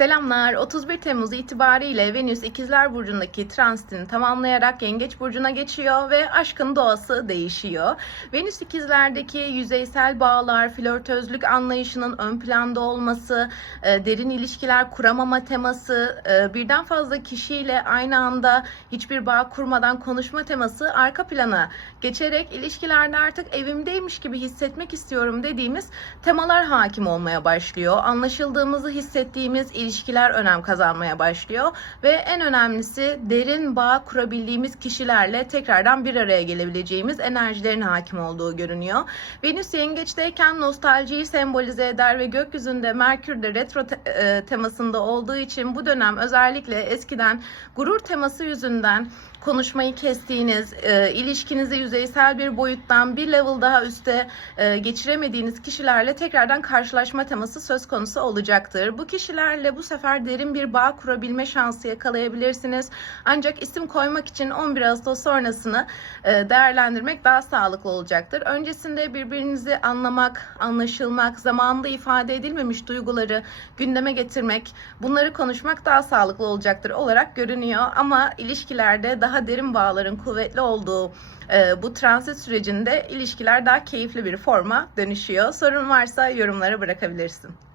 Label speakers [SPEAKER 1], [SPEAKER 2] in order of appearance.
[SPEAKER 1] Selamlar. 31 Temmuz itibariyle Venüs İkizler Burcu'ndaki transitini tamamlayarak Yengeç Burcu'na geçiyor ve aşkın doğası değişiyor. Venüs İkizler'deki yüzeysel bağlar, flörtözlük anlayışının ön planda olması, e, derin ilişkiler kuramama teması, e, birden fazla kişiyle aynı anda hiçbir bağ kurmadan konuşma teması arka plana geçerek ilişkilerde artık evimdeymiş gibi hissetmek istiyorum dediğimiz temalar hakim olmaya başlıyor. Anlaşıldığımızı hissettiğimiz ilişkiler önem kazanmaya başlıyor ve en önemlisi derin bağ kurabildiğimiz kişilerle tekrardan bir araya gelebileceğimiz enerjilerin hakim olduğu görünüyor. Venüs yengeçteyken nostaljiyi sembolize eder ve gökyüzünde Merkür de retro te- e, temasında olduğu için bu dönem özellikle eskiden gurur teması yüzünden konuşmayı kestiğiniz, e, ilişkinizi yüzeysel bir boyuttan bir level daha üste e, geçiremediğiniz kişilerle tekrardan karşılaşma teması söz konusu olacaktır. Bu kişilerle bu sefer derin bir bağ kurabilme şansı yakalayabilirsiniz. Ancak isim koymak için 11 Ağustos sonrasını e, değerlendirmek daha sağlıklı olacaktır. Öncesinde birbirinizi anlamak, anlaşılmak, zamanında ifade edilmemiş duyguları gündeme getirmek, bunları konuşmak daha sağlıklı olacaktır olarak görünüyor. Ama ilişkilerde daha derin bağların kuvvetli olduğu e, bu transit sürecinde ilişkiler daha keyifli bir forma dönüşüyor. Sorun varsa yorumlara bırakabilirsin.